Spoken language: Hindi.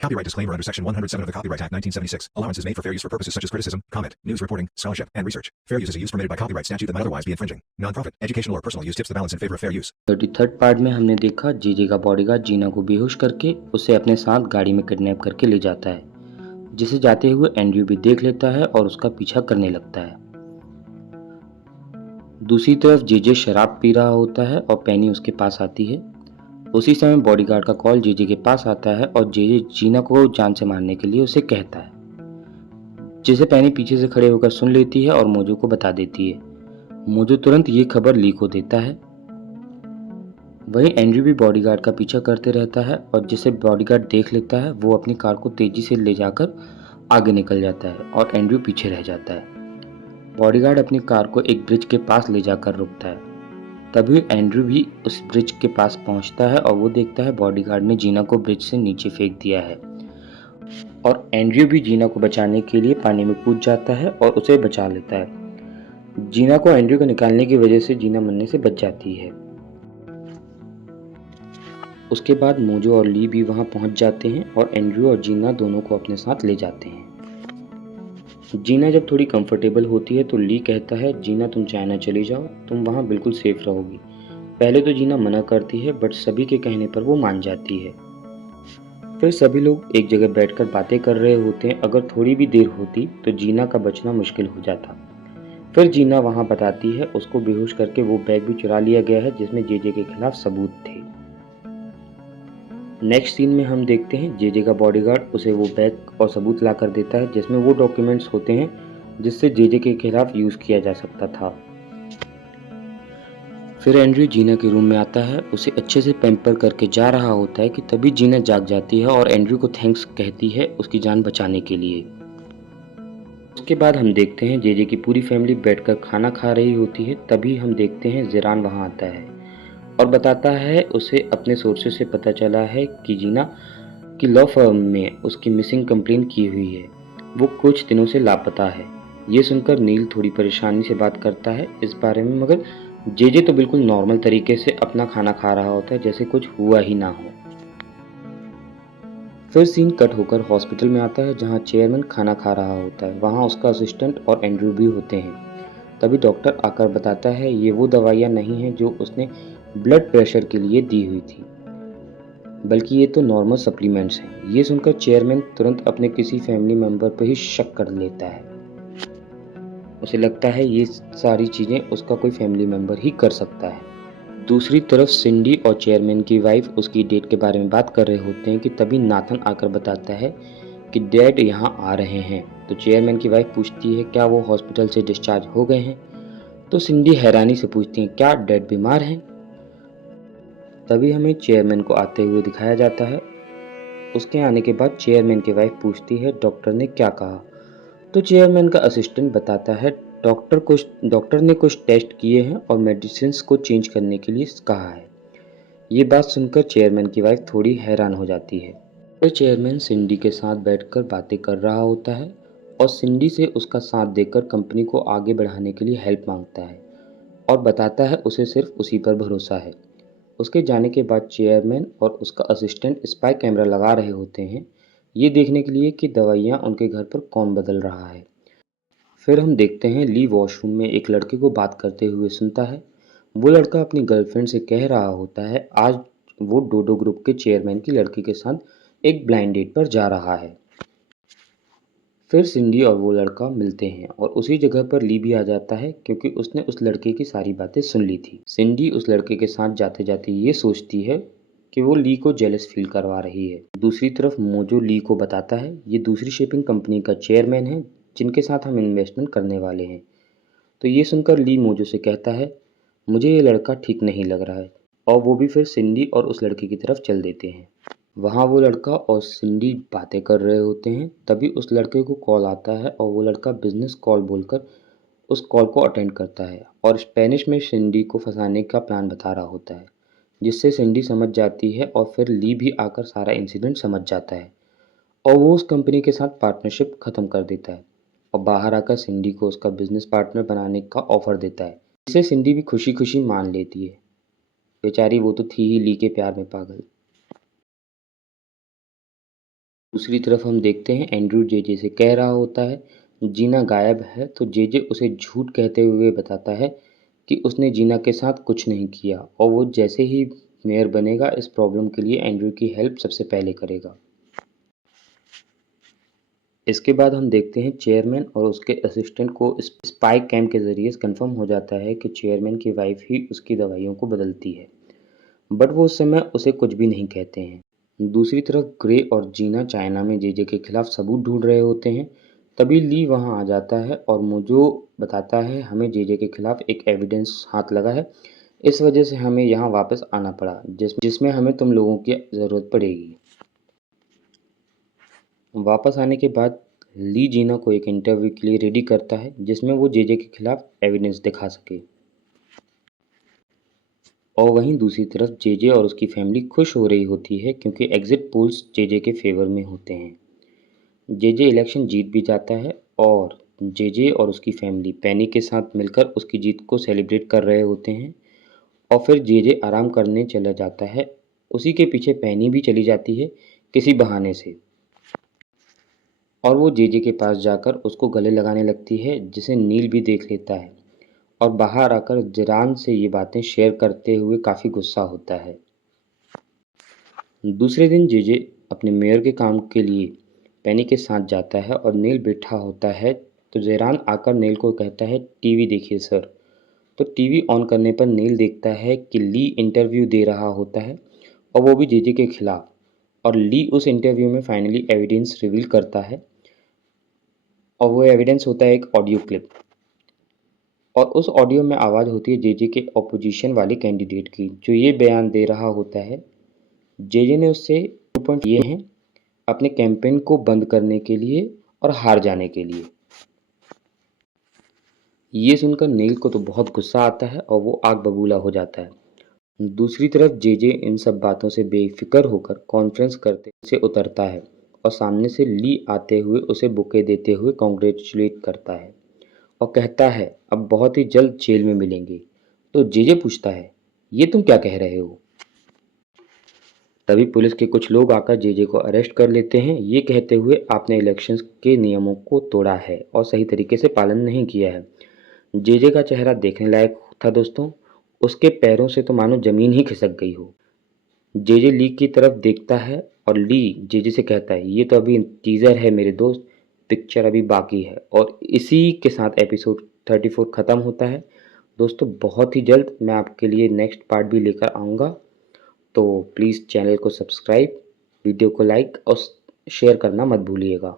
Copyright disclaimer under Section 107 of the Copyright Act 1976. Allowance is made for fair use for purposes such as criticism, comment, news reporting, scholarship, and research. Fair use is a use permitted by copyright statute that might otherwise be infringing. Non-profit, educational or personal use tips the balance in favor of fair use. 33rd part में हमने देखा जेजे का बॉडीगार्ड जीना को बेहोश करके उसे अपने साथ गाड़ी में किडनैप करके ले जाता है, जिसे जाते हुए एंड्रयू भी देख लेता है और उसका पीछा करने लगता है। दूसरी तरफ जेजे शराब पी रहा होता है और पेनी उसके पास आती है। उसी समय बॉडीगार्ड का कॉल जेजे के पास आता है और जेजे जीना को जान से मारने के लिए उसे कहता है, जिसे पेनी पीछे से खड़े होकर सुन लेती है और मोजो को बता देती है। मोजो तुरंत ये खबर ली को देता है। वहीं एंड्रयू भी बॉडीगार्ड का पीछा करते रहता है और जिसे बॉडीगार्ड देख लेता है वो अपनी कार को तेजी से ले जाकर आगे निकल जाता है और एंड्रयू पीछे रह जाता है। बॉडीगार्ड अपनी कार को एक ब्रिज के पास ले जाकर रुकता है। तभी एंड्रयू भी उस ब्रिज के पास पहुंचता है और वो देखता है बॉडीगार्ड ने जीना को ब्रिज से नीचे फेंक दिया है और एंड्रयू भी जीना को बचाने के लिए पानी में कूद जाता है और उसे बचा लेता है। जीना को एंड्रयू को निकालने की वजह से जीना मरने से बच जाती है। उसके बाद मोजो और ली भी वहां पहुंच जाते हैं और एंड्रयू और जीना दोनों को अपने साथ ले जाते हैं। जीना जब थोड़ी कंफर्टेबल होती है तो ली कहता है, जीना तुम चाइना चली जाओ, तुम वहां बिल्कुल सेफ रहोगी। पहले तो जीना मना करती है बट सभी के कहने पर वो मान जाती है। फिर सभी लोग एक जगह बैठकर बातें कर रहे होते हैं। अगर थोड़ी भी देर होती तो जीना का बचना मुश्किल हो जाता। फिर जीना वहां बताती है उसको बेहोश करके वो बैग भी चुरा लिया गया है जिसमें जेजे के खिलाफ सबूत थे। नेक्स्ट सीन में हम देखते हैं जेजे का बॉडीगार्ड उसे वो बैग और सबूत ला कर देता है जिसमें वो डॉक्यूमेंट्स होते हैं जिससे जेजे के खिलाफ यूज किया जा सकता था। फिर एंड्रयू जीना के रूम में आता है, उसे अच्छे से पैम्पर करके जा रहा होता है कि तभी जीना जाग जाती है और एंड्रयू को थैंक्स कहती है उसकी जान बचाने के लिए। उसके बाद हम देखते हैं जेजे की पूरी फैमिली बैठकर खाना खा रही होती है। तभी हम देखते हैं जिरान वहां आता है और बताता है उसे अपने सोर्सेस से पता चला है कि जीना की लॉ फर्म में उसकी मिसिंग कंप्लेन की हुई है। वो कुछ दिनों से लापता है। ये सुनकर नील थोड़ी परेशानी से बात करता है इस बारे में, मगर जेजे तो बिल्कुल नॉर्मल तरीके से अपना खाना खा रहा होता है जैसे कुछ हुआ ही ना हो। फिर सीन कट होकर हॉस्पिटल में आता है जहाँ चेयरमैन खाना खा रहा होता है। वहाँ उसका असिस्टेंट और एंड्रयू भी होते हैं। तभी डॉक्टर आकर बताता है ये वो दवाइयाँ नहीं हैं जो उसने ब्लड प्रेशर के लिए दी हुई थी, बल्कि ये तो नॉर्मल सप्लीमेंट्स हैं। ये सुनकर चेयरमैन तुरंत अपने किसी फैमिली मेंबर पर ही शक कर लेता है। उसे लगता है ये सारी चीज़ें उसका कोई फैमिली मेंबर ही कर सकता है। दूसरी तरफ सिंडी और चेयरमैन की वाइफ उसकी डेट के बारे में बात कर रहे होते हैं कि तभी नाथन आकर बताता है कि डैड यहाँ आ रहे हैं। तो चेयरमैन की वाइफ पूछती है क्या वो हॉस्पिटल से डिस्चार्ज हो गए हैं। तो सिंडी हैरानी से पूछती है क्या डैड बीमार हैं। तभी हमें चेयरमैन को आते हुए दिखाया जाता है। उसके आने के बाद चेयरमैन की वाइफ पूछती है डॉक्टर ने क्या कहा। तो चेयरमैन का असिस्टेंट बताता है डॉक्टर ने कुछ टेस्ट किए हैं और मेडिसिन को चेंज करने के लिए कहा है। ये बात सुनकर चेयरमैन की वाइफ थोड़ी हैरान हो जाती है। फिर चेयरमैन सिंडी के साथ बैठकर बातें कर रहा होता है और सिंडी से उसका साथ देकर कंपनी को आगे बढ़ाने के लिए हेल्प मांगता है और बताता है उसे सिर्फ उसी पर भरोसा है। उसके जाने के बाद चेयरमैन और उसका असिस्टेंट स्पाई कैमरा लगा रहे होते हैं, ये देखने के लिए कि दवाइयाँ उनके घर पर कौन बदल रहा है। फिर हम देखते हैं ली वॉशरूम में एक लड़के को बात करते हुए सुनता है। वो लड़का अपनी गर्लफ्रेंड से कह रहा होता है आज वो डोडो ग्रुप के चेयरमैन की लड़की के साथ एक ब्लाइंड डेट पर जा रहा है। फिर सिंडी और वो लड़का मिलते हैं और उसी जगह पर ली भी आ जाता है क्योंकि उसने उस लड़के की सारी बातें सुन ली थी। सिंडी उस लड़के के साथ जाते जाते ये सोचती है कि वो ली को जेलस फील करवा रही है। दूसरी तरफ मोजो ली को बताता है ये दूसरी शिपिंग कंपनी का चेयरमैन है जिनके साथ हम इन्वेस्टमेंट करने वाले हैं। तो ये सुनकर ली मोजो से कहता है मुझे ये लड़का ठीक नहीं लग रहा है और वो भी फिर सिंडी और उस लड़के की तरफ चल देते हैं। वहाँ वो लड़का और सिंडी बातें कर रहे होते हैं। तभी उस लड़के को कॉल आता है और वो लड़का बिजनेस कॉल बोलकर उस कॉल को अटेंड करता है और स्पेनिश में सिंडी को फंसाने का प्लान बता रहा होता है, जिससे सिंडी समझ जाती है और फिर ली भी आकर सारा इंसिडेंट समझ जाता है और वो उस कंपनी के साथ पार्टनरशिप ख़त्म कर देता है और बाहर आकर सिंडी को उसका बिजनेस पार्टनर बनाने का ऑफर देता है, जिसे सिंडी भी खुशी खुशी मान लेती है। बेचारी वो तो थी ही ली के प्यार में पागल। दूसरी तरफ हम देखते हैं एंड्रू जेजे से कह रहा होता है जीना गायब है, तो जेजे उसे झूठ कहते हुए बताता है कि उसने जीना के साथ कुछ नहीं किया और वो जैसे ही मेयर बनेगा इस प्रॉब्लम के लिए एंड्रू की हेल्प सबसे पहले करेगा। इसके बाद हम देखते हैं चेयरमैन और उसके असिस्टेंट को स्पाई कैम के ज़रिए कंफर्म हो जाता है कि चेयरमैन की वाइफ ही उसकी दवाइयों को बदलती है, बट वो उस समय उसे कुछ भी नहीं कहते हैं। दूसरी तरफ ग्रे और जीना चाइना में जेजे के खिलाफ सबूत ढूंढ रहे होते हैं। तभी ली वहां आ जाता है और मुझे बताता है हमें जेजे के खिलाफ एक एविडेंस हाथ लगा है, इस वजह से हमें यहाँ वापस आना पड़ा जिसमें हमें तुम लोगों की ज़रूरत पड़ेगी। वापस आने के बाद ली जीना को एक इंटरव्यू के लिए रेडी करता है जिसमें वो जेजे के खिलाफ एविडेंस दिखा सके। और वहीं दूसरी तरफ जेजे और उसकी फैमिली खुश हो रही होती है क्योंकि एग्जिट पोल्स जेजे के फेवर में होते हैं। जेजे इलेक्शन जीत भी जाता है और जेजे और उसकी फैमिली पेनी के साथ मिलकर उसकी जीत को सेलिब्रेट कर रहे होते हैं। और फिर जेजे आराम करने चला जाता है। उसी के पीछे पेनी भी चली जाती है किसी बहाने से और वो जेजे के पास जाकर उसको गले लगाने लगती है जिसे नील भी देख लेता है और बाहर आकर जिरान से ये बातें शेयर करते हुए काफ़ी गुस्सा होता है। दूसरे दिन जेजे अपने मेयर के काम के लिए पेनी के साथ जाता है और नील बैठा होता है, तो जेरान आकर नील को कहता है टीवी देखिए सर। तो टीवी ऑन करने पर नील देखता है कि ली इंटरव्यू दे रहा होता है और वो भी जेजे के खिलाफ। और ली उस इंटरव्यू में फाइनली एविडेंस रिवील करता है और वो एविडेंस होता है एक ऑडियो क्लिप। और उस ऑडियो में आवाज़ होती है जेजे के ऑपोजिशन वाले कैंडिडेट की, जो ये बयान दे रहा होता है जेजे ने उससे 2 पॉइंट लिए हैं अपने कैंपेन को बंद करने के लिए और हार जाने के लिए। ये सुनकर नील को तो बहुत गुस्सा आता है और वो आग बबूला हो जाता है। दूसरी तरफ जेजे इन सब बातों से बेफिक्र होकर कॉन्फ्रेंस करते से उतरता है और सामने से ली आते हुए उसे बुके देते हुए कॉन्ग्रेचुलेट करता है और कहता है अब बहुत ही जल्द जेल में मिलेंगे। तो जेजे पूछता है ये तुम क्या कह रहे हो। तभी पुलिस के कुछ लोग आकर जेजे को अरेस्ट कर लेते हैं, ये कहते हुए आपने इलेक्शंस के नियमों को तोड़ा है और सही तरीके से पालन नहीं किया है। जेजे का चेहरा देखने लायक था दोस्तों, उसके पैरों से तो मानो जमीन ही खिसक गई हो। जेजे ली की तरफ देखता है और ली जेजे से कहता है ये तो अभी टीजर है मेरे दोस्त, पिक्चर अभी बाकी है। और इसी के साथ एपिसोड 34 ख़त्म होता है। दोस्तों बहुत ही जल्द मैं आपके लिए नेक्स्ट पार्ट भी लेकर आऊँगा, तो प्लीज़ चैनल को सब्सक्राइब, वीडियो को लाइक और शेयर करना मत भूलिएगा।